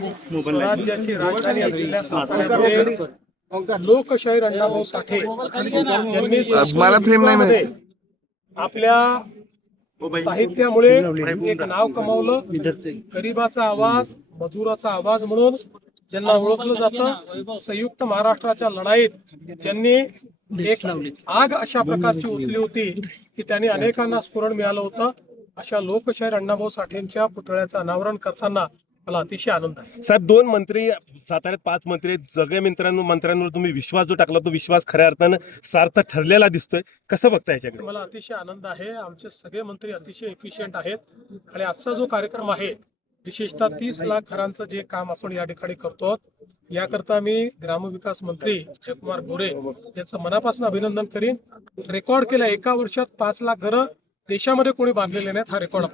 स्वराज्याची राजधानी असलेल्या साताऱ्यामध्ये लोकशाहीर अण्णाभाऊ साठे ज्यांनी संस्कृतमध्ये आपल्या साहित्यामुळे एक नाव कमावलं, गरिबाचा आवाज, मजुराचा आवाज म्हणून ज्यांना ओळखलं जातं, संयुक्त महाराष्ट्राच्या लढाईत ज्यांनी एक आग अशा प्रकारची उठली होती की त्यांनी अनेकांना स्फुरण मिळालं होतं. अशा लोकशाहीर अण्णाभाऊ साठेंच्या पुतळ्याचं अनावरण करताना मला अतिशय आनंद आहे. साहेब, 2 मंत्री साताऱ्यात, 5 मंत्री, सगळ्या मंत्र्यांवर तुम्ही विश्वास जो टाकला तो विश्वास खऱ्या अर्थानं सार्थ ठरलेला दिसतोय. कसं बघता याच्याकडे? मला अतिशय आनंद आहे. आमचे सगळे मंत्री अतिशय एफिशियंट आहेत आणि आजचा जो कार्यक्रम आहे, विशेषतः 30 लाख घरांचं जे काम आपण या ठिकाणी करतो, याकरता मी ग्रामविकास मंत्री जयकुमार गोरे यांचं मनापासून अभिनंदन करीन. रेकॉर्ड केला, एका वर्षात 5 लाख घरं देशामध्ये कोणी बांधलेले नाहीत, हा रेकॉर्ड.